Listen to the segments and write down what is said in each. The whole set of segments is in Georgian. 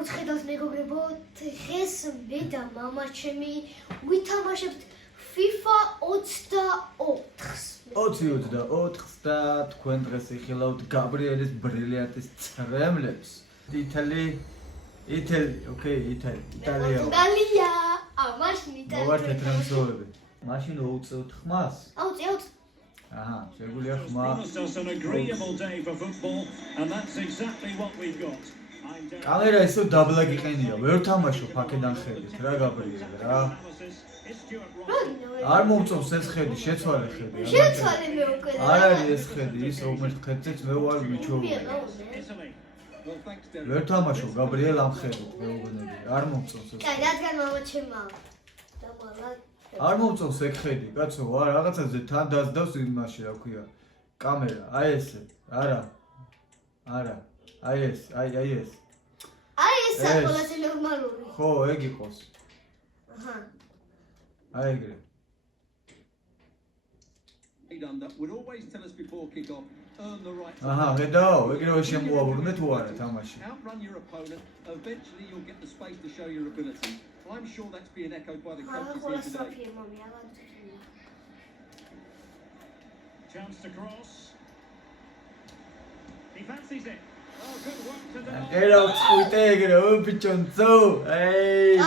როგორც ხედავთ მეგობრებო, დღეს მე და მამაჩემი ვითამაშებთ FIFA 24-ს. 24-ს და თქვენ დღეს იხილავთ გაბრიელის ბრილიანტის წრემლებს. იტალია. მაშინ იტალია. მოვართ ეთრემსოები. მაშინ უწევთ ხმას? აუწევთ. აჰა, შეგვიძლია ხმა. კამერა ისო დაბლა გიყენია, ვერ თამაშობ აქედან ხედით რა გაბრიელი რა. არ მომწონს ეს ხედი, შეცვალე ხედი. შეცვალე მე უკვე. არ არის ეს ხედი, ის ომერთ ხედიც მე ვარ მიჩვეული. ვერ თამაშობ გაბრიელ ამ ხედით მეუბნები, არ მომწონს ეს. კაი, რადგან მამაჩემაა. დამალად. არ მომწონს ეგ ხედი, კაცო, რაღაცაზე თან დაძდავს იმაში, რა ქვია, კამერა, აი ესე, არა, აი ეს, აი ეს. აი ესა ყველაზე ნორმალური. ხო, ეგ იყოს. აჰა. აი ეგრე. აჰა, ხედავ, ეგრევე შემოაბრუნე თუ არა თამაში. I'm sure that's being echoed by the coaches here today. Chance to cross. He fancies it. Oh, good work to the Era uite egre, pichonzo. Ei,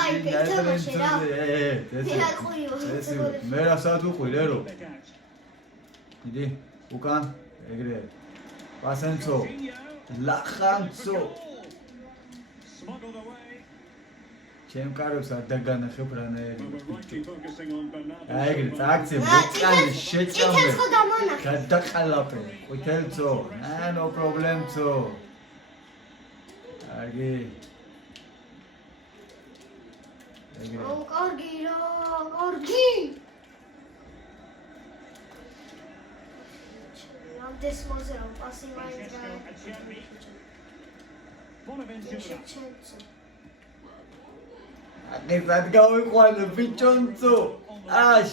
მე რასაც უყვი ლერო. დიდი, უკან, ეგრე. პასენცო. ლახანცო. smuggled away. ჩემ კარებს არ დაგანახებ რანაირი. აი ეგრე, წაქცე, მოკალი, შეჭამე. გადაყალაპე. ყვითელცო. no problemцо. კარგი. ეგრე. კარგი რა, კარგი. რამდენს მოზერა პასი მაინც რა. აკეთად გავიყვანე ბიჭონცო.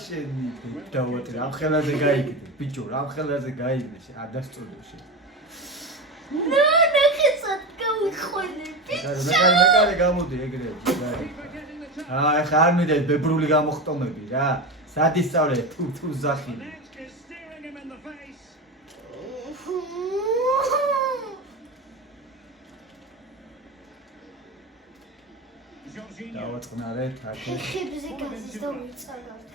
შენი დავატირე, ამ ხელაზე გაიგდე, ბიჭო, ამ ხელაზე გაიგდე, არ დასწორდი შენ. ნახეცად გავიყვანე, ბიჭო. მეკარე გამოდი ეგრე, გარი. ეხა არ მიდეთ ბებრული გამოხტომები რა. სად ისწავლე თუ ზახი. დავაწყნარეთ აქ. ხებზე გაზის და ვიწალავთ.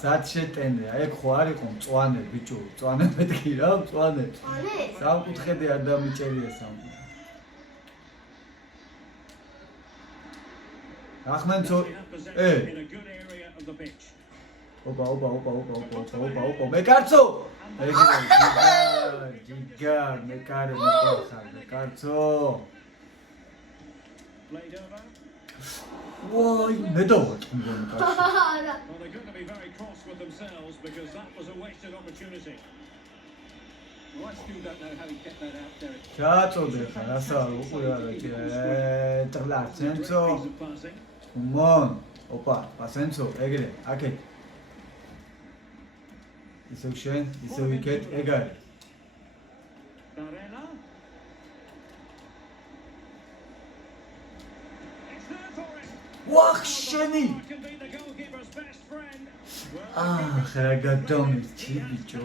სად შეტენე? ეგ ხო არ იყო მწვანე ბიჭო, მწვანე მეთქი რა, მწვანე. მწვანე? სამკუთხედი არ დამიჭერია სამკუთხედი. ახმენცო, ოპა, მეკარცო! ჯიგა, მეკარე მოყავხარ, მეკარცო! ვაი, მე დავაწყ მგონი კაცო. Well, they're going to be very cross with themselves because that was a wasted opportunity. Well, I still don't know how he kept that out, Derek. ჩაწოდე ხარ, ასა უყურე არა კი. ტრლა, სენცო. მონ, ოპა, პასენცო, ეგრე, აკეთ. ისევ შენ, ისევ იქეთ, ეგ არის. Barella. It's there for him. ვახ, შენი! Can be the goalkeeper's best friend. ხერა გადამირჩი ბიჭო.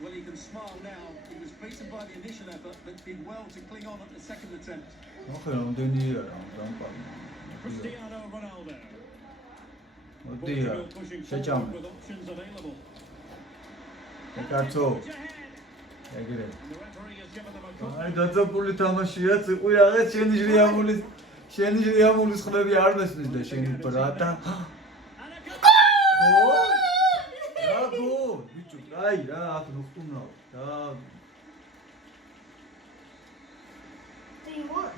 Well, he can smile now. He was beaten by the initial effort, but did well to cling on at the second attempt. ოხე რამდენია რა, დამყარი. Cristiano Ronaldo. მოდია, შეჭამე. With options available. მეკარცო, ეგრე. The referee has given them a call. აი დაწაფული თამაშია, ციყვი რაღაც შენი ჟრიამულის ხმები არ მესმის და შენი ბრატა. აბო, ბიჭო, აი რა, აქ ნუხტუნავ.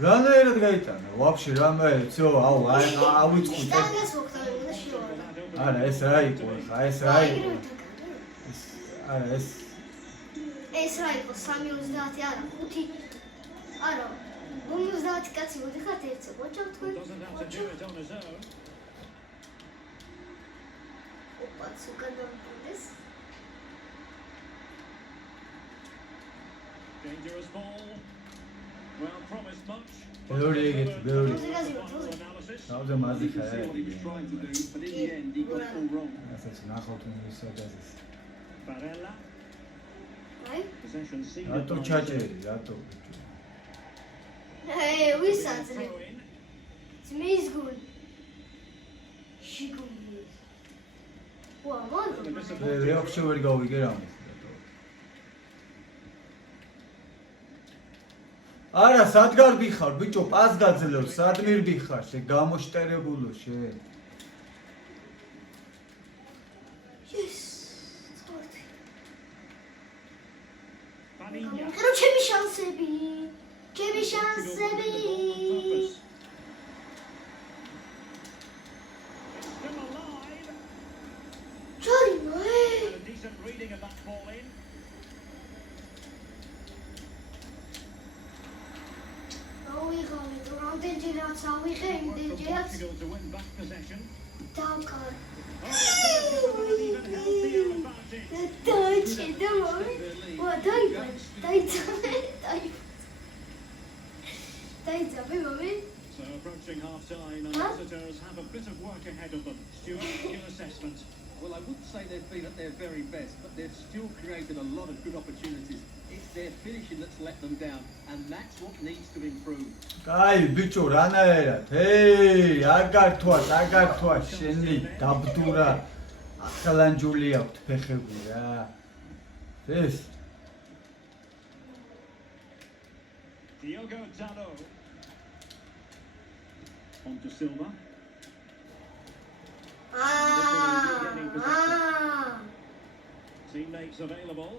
რანაირად გაიტანა? ვაფშე რამე, ცო, ავიწყუი. სტანგას მოხდები და შევარა. არა, ეს რა იყო ხა, ეს რა იყო? არა, ეს რა იყო 3:30 არა 5 არა 50 კაცი მოდიხართ ერთზე მოჭავ თქვენ Doesn't have to do it on his own. ოპა ცუკადამდეს Dangerous ball. Well, promised much. ბევრი ეგეთი, ბევრი. Analysis. თავზე მაზი You can see what he was trying to do, but in the end he got it all wrong. ასეც ნახავთ უნივერსიტეტის. Barella. აი Possession ceded. რატო by ჩაჭერი, რატო? ვისაძლე throw in. ძმის გული შიგული ვა მანდ რეაქცია ვერ გავიგე რამის, რატო? არა, სად გარბიხარ, ბიჭო, პას გაძლევ, სად მირბიხარ, შე გამოშტერებულო, შე. yes წორთი Vanilla. კრო ჩემი შანსები ჩემი შანსები Still alive. ჯორი მოე And a decent reading of that ball in. აუიღავე თუ რამდენჯერაც ავიღე იმდენჯერაც Portugal to win back possession. დავკარ Even healthier advantage. დაიჭედა მომი ვა დაიძაბე მომი So approaching half time, and visitors have a bit of work ahead of them. Stuart, your assessment. Well, I wouldn't say they've been at their very best, but they've still created a lot of good opportunities. It's their finishing that's let them down, and that's what needs to improve. კაი, ბიჭო, რანაერად? ჰეი, აგართვა, შენი დაბდურა. ახალანჯული აქვთ ფეხები რა. ეს Diogo Dalot. On to Silva. Teammates available.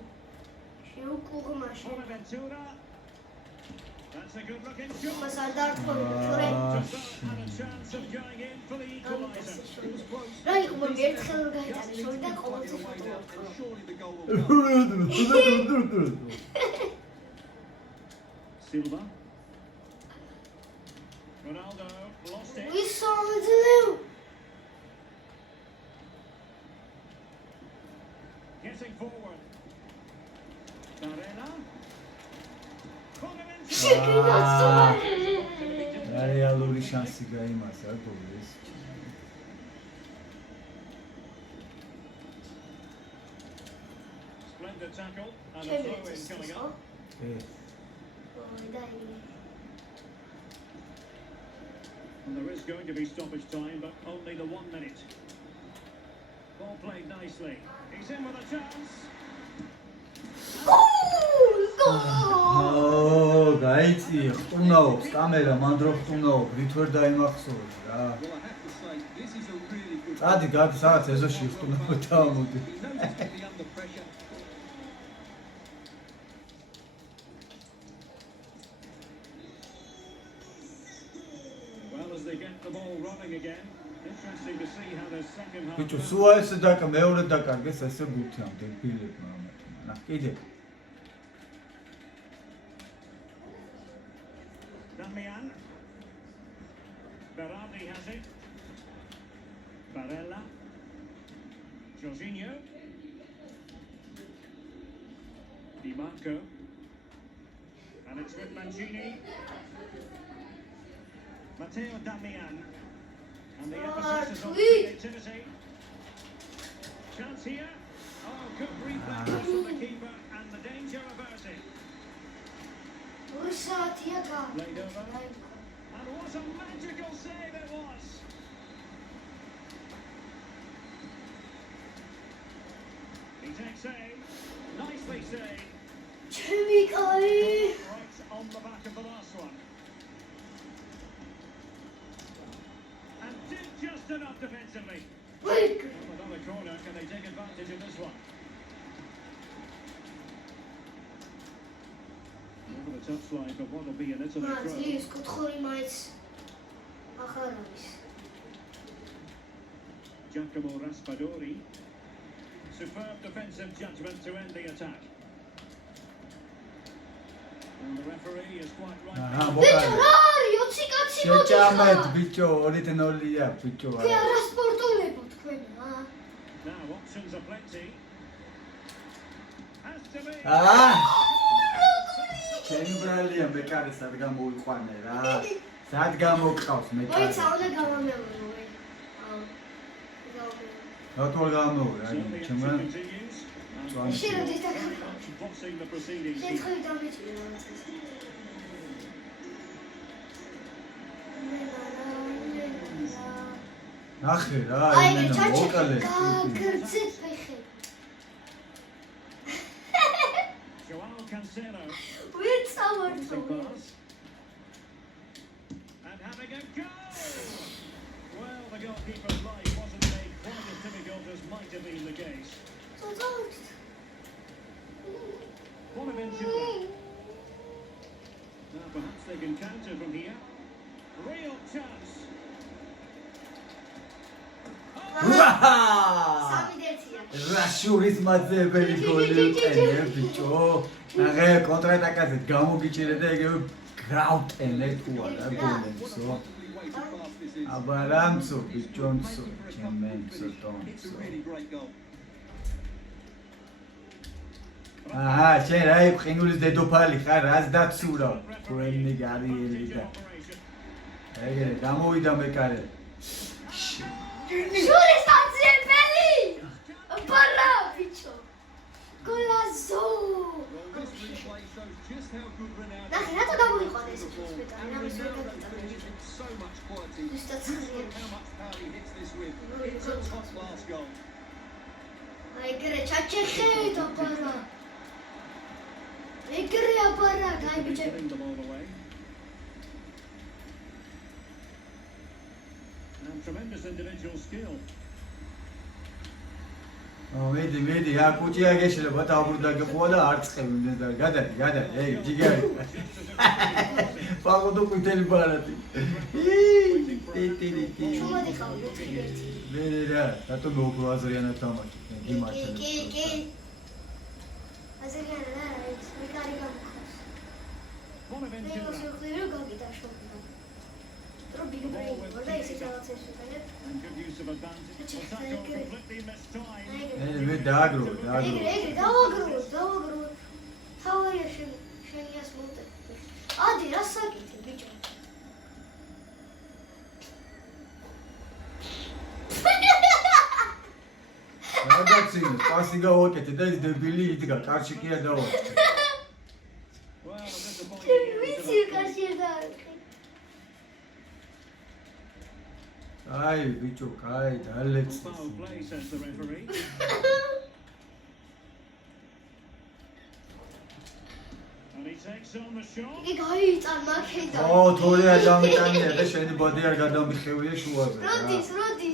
შეუკუღმა შენ Bonaventura. That's a good looking shot. მას არ დარტყმობ შორე Had a chance of going in for the equaliser. It was close. რა იყო მომი ერთხელ გაიტანე შორე და ყოველთვის And ფოტო surely the goal will come. Silva. Ronaldo lost it. ვისაძლევ Getting forward. Barella. Bonaventura. შეკიდაცვალე რეალური შანსი გაიმართა გოლის. Splendid tackle and a ჩემი throw in წესი coming ხო? up. And there is going to be stoppage time, but only the 1 minute. Ball played nicely. He's in with a chance. ო, გაიწი, ხტუნაობს კამერა, მანდრო ხტუნაობს, რით ვერ დაიმახსოვრე რა. Well, I have to say, this is a really good. წადი, გადი, სადაც ეზოში ხტუნაობა დავამოდი. He knows to be under pressure. Well, as they get the ball running again, interesting to see how the second half. ბიჭო, სულ ესე მეორე დაკარგეს ესე გუთი ამ დებილებმა ამათმა. ნა, კიდე. Damian. Berardi has it. Barella. Jorginho. Di Marco. And it's with Mancini. Matteo Damian. And the emphasis is on creativity. Chance here. Oh, good reflex from the keeper and the danger averted. ვისათია Laid over. And what a magical save it was! He takes aim. Nicely saved. ჩემი კაი Right on the back of the last one. And did just enough defensively. ვიგ Well, another corner. Can they take advantage of this one? Over the touchline, but what will be an Italy throw? მათლის კუთხური მაინც ახალ არის Giacomo Raspadori. Superb defensive judgment to end the attack. And the referee is quite right. აჰა, ბიჭო მოკალე. რა არის 20 კაცი შეჭამეთ, მოდი ბიჭო, 2-0-ია, ბიჭო. კი არა სპორტულებო თქვენ Now options are plenty. Has to be. აა, როგორი შენი ბრალია მე კარი სად გამოიყვანე რა. სად გამოგყავს მე კარი. მოიცა უნდა გამომეულო ვე. რატო გამოვიდა? ჩემგან შენ როდის დაგა? Bossing the proceedings. შენ დამეჭირე რაღაცას. ნახე რა, აი იმენა ჩაჩე მოკალე. გაგრძით ფეხი. Joao Cancelo. ვით Passing სამართო. pass. And having a go! Well, the goalkeeper's life wasn't made quite as difficult as might have been the case. Bonaventura. Now perhaps they can counter from here. Real chance. სამი დერთია. რა შურის მაძებელი გოლი უყენე ბიჭო. ნახე კონტრატაკაზე გამოგიჭირე და ეგ გრაუტენე თუ არა გოლენსო. აბარამცო ბიჭონცო ჩემენცო It's a really great goal. აჰა შენ რა იყინულის დედოფალი ხარ რას დაცურავ თქვენი გარიელი და ეგრე გამოვიდა მეკარე შურის აძიებელი. ბარა ბიჭო. გოლაზო. Well, this replay shows just how good Ronaldo ნახე რატო გამოიყვანე ეს ფეხბურთი? and ამის ვერ Ronaldo გაგიტანე. using so much quality. Just Look how much power he hits this with. It's a top class goal. აი გრე ჩაჩეხე და ბარა. ეგრე აბარა გაი ბიჭო. Giving the ball away. And tremendous individual skill. მედი ა კუჭია გეშლება დაუბრუნდა გიყვა და არ წხევინე და გადადი ეგ ჯიგარი ფაგოდო კუთელი ბარათი ტიტიტიტი შუმადი ხავ მეთხი. მე რა რატო მოუგაზრიანად თამაში გიმართლე კი. აზერიან რა ეს მეკარი გამხავს. მე Bonaventura. მოსიყვირო გაგიდა შოქი. დრო ბიგ ბრეინ ვარ ეს რაღაცას ვიყენებ. And good use of advantage. Well, that goal completely mistimed. მე დააგრო ეგრე დავაგრო. თავია შენიას მოვუტე. ადი რა საკითხი ბიჭო. რაგაცინო პასი გავაკეთე და ის დებილი იდგა კარში კი არ დავაკეთე Well, a disappointing ჩემი end to ვიცი the- კარში დავაკეთე. აი ბიჭო კაი დალეც Foul play, says the referee. And he takes on the shot. იგი გაიწარმა ხედა. თორე არ დამიტანია და შენი ბოდი არ გადამიხევია შუაზე რა როდის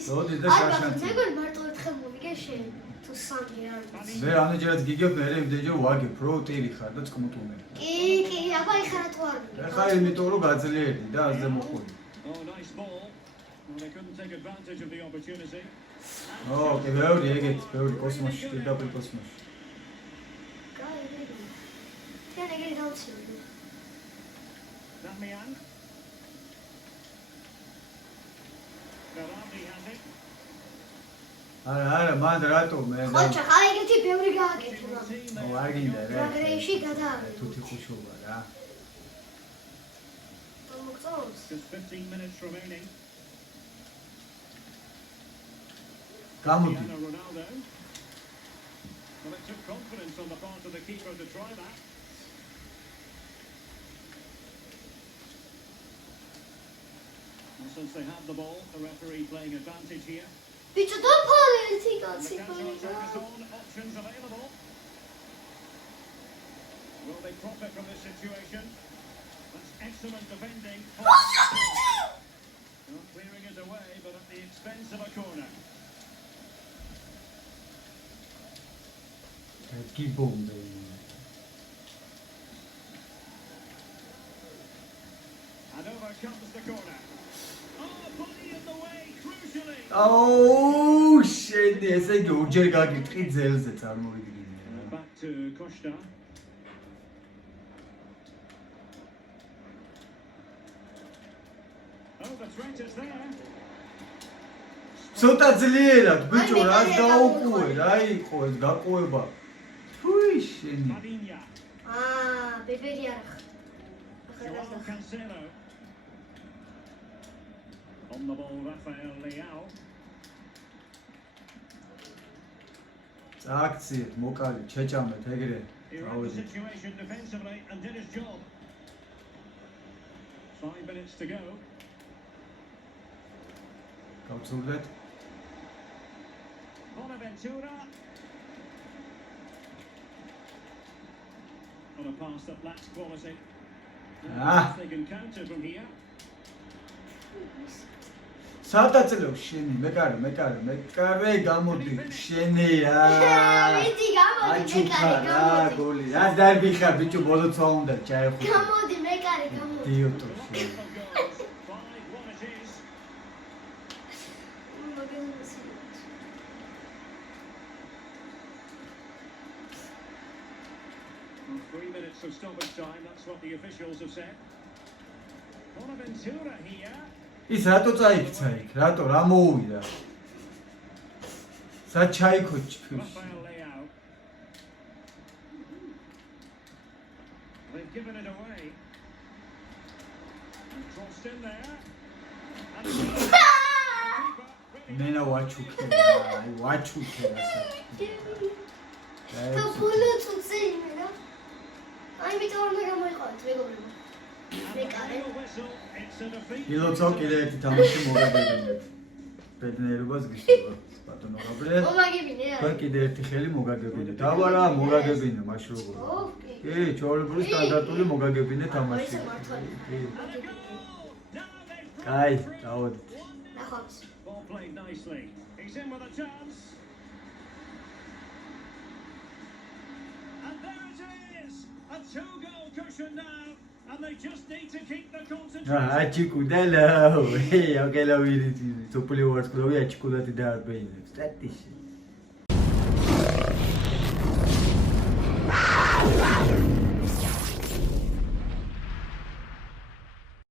როდის და შაშანცი. მეგონი მარტო ერთხელ მოვიგე შენ თუ სამი არ ვიცი. მე ანეჯერაც გიგებ მე იმდენჯერ ვაგებ რო ტირი ხარ და წყმუტუნე კი, აბა ეხლა თუ არ ეხა იმიტომ რომ გაძლიერდი და ასე მოხული Oh, nice ball. Well, they couldn't take advantage of the opportunity. ოკეი ბევრი ეგეთ ბევრი კოსმოსში პირდაპირ კოსმოსში კაი, შენ ეგრე დავცილდი. Damian. Berardi has it. არა მან რატო მე ხოჩა, ხა ეგეთი ბევრი გააკეთე. არ გინდა რა მაგრეში გადააგე. თუთი ხუშობა რა მოგწონს. Just 15 minutes remaining. გამოდი Cristiano Ronaldo. Well, it took confidence on the part of the keeper to try that. And since they have the ball, the referee playing advantage here. ბიჭო დაფარე ერთი And the კაცი counter-attack is ყავდა. on, options available. Will they profit from this situation? That's excellent defending. Not clearing it away, but at the expense of a corner. გიბომბე And over comes the corner. Oh, body in the way, crucially. აუ შენი ესე იგი ორჯერ გაგიტყი ძელზე წარმოვიდგინე Back to Costa. Oh, the threat is there. ცოტა ძლიერად ბიჭო რას დაუყუე რა იყო ეს გაყუება თუი შენი Padinha. აა ბებერი არა Joao Cancelo. On the ball, Rafael Leao. წაქციეთ, მოკალი, ჩეჭამეთ ეგრე. He read the situation defensively and did his job. 5 minutes to go. გავწურდეთ. Bonaventura. On a pass that lacks quality. They can counter from here. სადაწლევ შენი, მეკარე გამოდი შენი რა. ვიცი გამოდი მეკარე რა გოლი. რა დარბი ხარ ბიჭო ბოლო ცვა უნდა ჩაეხო. გამოდი მეკარე გამოდი დიოტო. 5-1 it is. Well, 3 minutes of stoppage time, that's what the officials have said. Bonaventura here. ის რატო წაიქცა იქ? რატო რა მოუვიდა? სად ჩაიქო ჩფილში? Rafael Leao. They've given it away. And crossed in there. And მენა ვაჩუქე, აი ვაჩუქე რასაც. და ბოლო წუთზე იმენა აი ვიტო რომ გამოიყავით მეგობრებო მეკარე ილოცავ კიდე ერთი თამაში მოგაგებინეთ. ბედნიერებას გისურვებ, ბატონო გაბრე. მომაგებინე რა. თქვენ კიდე ერთი ხელი მოგაგებინეთ. აბა რა მოგაგებინე მაშ როგორ. კი, ჩვეულებრივი სტანდარტული მოგაგებინე თამაში. კი. აი, დავოდით. ნახავს. ball played nicely. He's in with a chance. And there it is! A 2-goal cushion now. And they just need to keep the concentration. აჩიკუდელო. ოკელა ვიდით. სოფლიო ვარსკვლავი აჩიკუდათი დაარბეინებს. სტატიში.